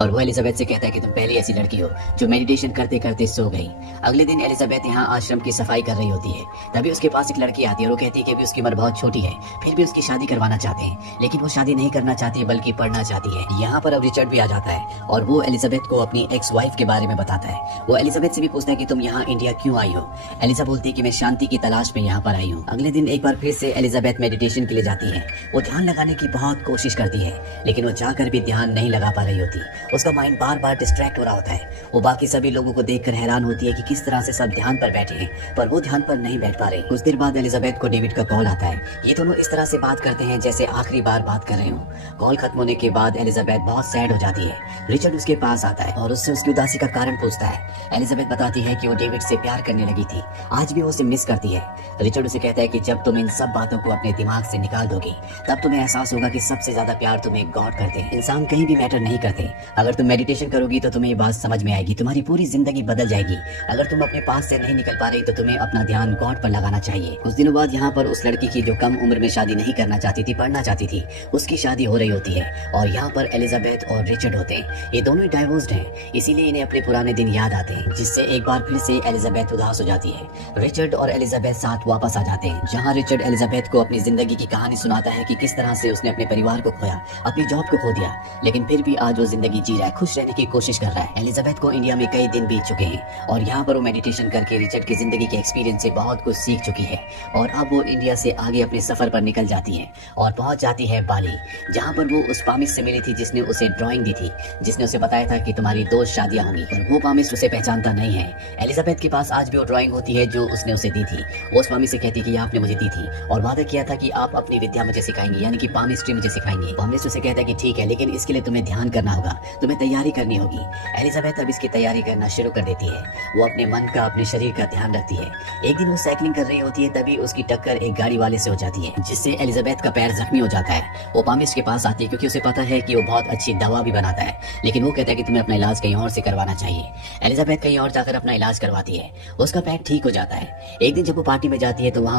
और वो एलिजाबेथ से कहता है कि तुम पहली ऐसी लड़की हो जो मेडिटेशन करते करते सो गई। अगले दिन एलिजाबेथ यहाँ आश्रम की सफाई कर रही होती है। तभी उसके पास एक लड़की आती है और वो कहती है कि अभी उसकी उम्र बहुत छोटी है, फिर भी उसकी शादी करवाना चाहते हैं, लेकिन वो शादी नहीं करना चाहती है बल्कि पढ़ना चाहती है। यहाँ पर अब रिचर्ड भी आ जाता है और वो एलिजाबेथ को अपनी एक्स वाइफ के बारे में बताता है। वो एलिजाबेथ से भी पूछता है कि तुम यहाँ इंडिया क्यों आई हो। एलिजा बोलती है कि मैं शांति की तलाश में यहाँ पर आई हूँ। अगले दिन एक बार फिर से एलिजाबेथ मेडिटेशन के लिए जाती है। वो ध्यान लगाने की बहुत कोशिश करती है, लेकिन वो जाकर भी ध्यान नहीं लगा पा रही होती। उसका माइंड बार बार डिस्ट्रैक्ट हो रहा होता है। वो बाकी सभी लोगों को देखकर हैरान होती है कि किस तरह से सब ध्यान पर बैठे हैं, पर वो ध्यान पर नहीं बैठ पा रहे। कुछ देर बाद एलिजाबेथ को डेविड का कॉल आता है। ये दोनों इस तरह से बात करते हैं जैसे आखिरी बार बात कर रहे हो। कॉल खत्म होने के बाद एलिजाबेथ बहुत सैड हो जाती है। रिचर्ड उसके पास आता है और उससे उसकी उदासी का कारण पूछता है। एलिजाबेथ बताती है कि वो डेविड से प्यार करने लगी थी, आज भी वो उसे मिस करती है। रिचर्ड उसे कहता है कि जब तुम इन सब बातों को अपने दिमाग से निकाल दोगी तब तुम्हें एहसास होगा कि सबसे ज्यादा प्यार तुम्हें गॉड करते हैं, इंसान कहीं भी मैटर नहीं करते। अगर तुम मेडिटेशन करोगी तो तुम्हें ये बात समझ में आएगी, तुम्हारी पूरी जिंदगी बदल जाएगी। अगर तुम अपने पास से नहीं निकल पा रही तो तुम्हें अपना ध्यान गॉड पर लगाना चाहिए। कुछ दिनों बाद यहाँ पर उस लड़की की जो कम उम्र में शादी नहीं करना चाहती थी, पढ़ना चाहती थी, उसकी शादी हो रही होती है और यहाँ पर एलिजाबेथ और रिचर्ड होते हैं। ये दोनों डाइवोर्स्ड हैं, इसीलिए इन्हें अपने पुराने दिन याद आते हैं, जिससे एक बार फिर से एलिजाबेथ उदास हो जाती है। रिचर्ड और एलिजाबेथ साथ वापस आ जाते हैं, जहाँ रिचर्ड एलिजाबेथ को अपनी जिंदगी की कहानी सुनाता है कि किस तरह से उसने अपने परिवार को खोया, अपनी जॉब को खो दिया, लेकिन फिर भी आज वो जिंदगी जी रहा है, खुश रहने की कोशिश कर रहा है। एलिजाबेथ को इंडिया में कई दिन बीत चुके हैं और यहाँ पर वो मेडिटेशन करके रिचर्ड की जिंदगी के एक्सपीरियंस से बहुत कुछ सीख चुकी है और अब वो इंडिया से आगे अपने सफर पर निकल जाती है और पहुंच जाती है बाली, जहाँ पर वो उस पामिस्ट से मिली थी जिसने उसे ड्राइंग दी थी, जिसने उसे बताया था कि तुम्हारी 2 शादियां होंगी, पर वो पामिस्ट उसे पहचानता नहीं है। एलिजाबेथ के पास आज भी वो ड्राइंग होती है जो उसने उसे दी थी। वो उस पामिस्ट से कहती कि आपने मुझे दी थी और वादा किया था कि आप अपनी विद्या मुझे सिखाएंगे, यानी कि पामिस्ट्री मुझे सिखाएंगे। पामिस्ट उसे कहता है कि ठीक है, लेकिन इसके लिए तुम्हें ध्यान करना होगा, तुम्हें तैयारी करनी होगी। एलिजाबेथ अब इसकी तैयारी करना शुरू कर देती है। वो अपने मन का, अपने शरीर का ध्यान रखती है। एक दिन वो साइकिलिंग कर रही होती है, तभी उसकी टक्कर एक गाड़ी वाले से हो जाती है, जिससे एलिजाबेथ का पैर जख्मी हो जाता है। वो पामिस्ट के पास आती है क्योंकि उसे पता है कि वो बहुत अच्छी दवा भी बनाता है, लेकिन वो कहता है कि तुम्हें अपना इलाज कहीं और से करवाना चाहिए। एलिजाबेथ कहीं और जाकर अपना इलाज करवाती है, उसका पैर ठीक हो जाता है। एक दिन जब वो पार्टी में जाती है तो वहाँ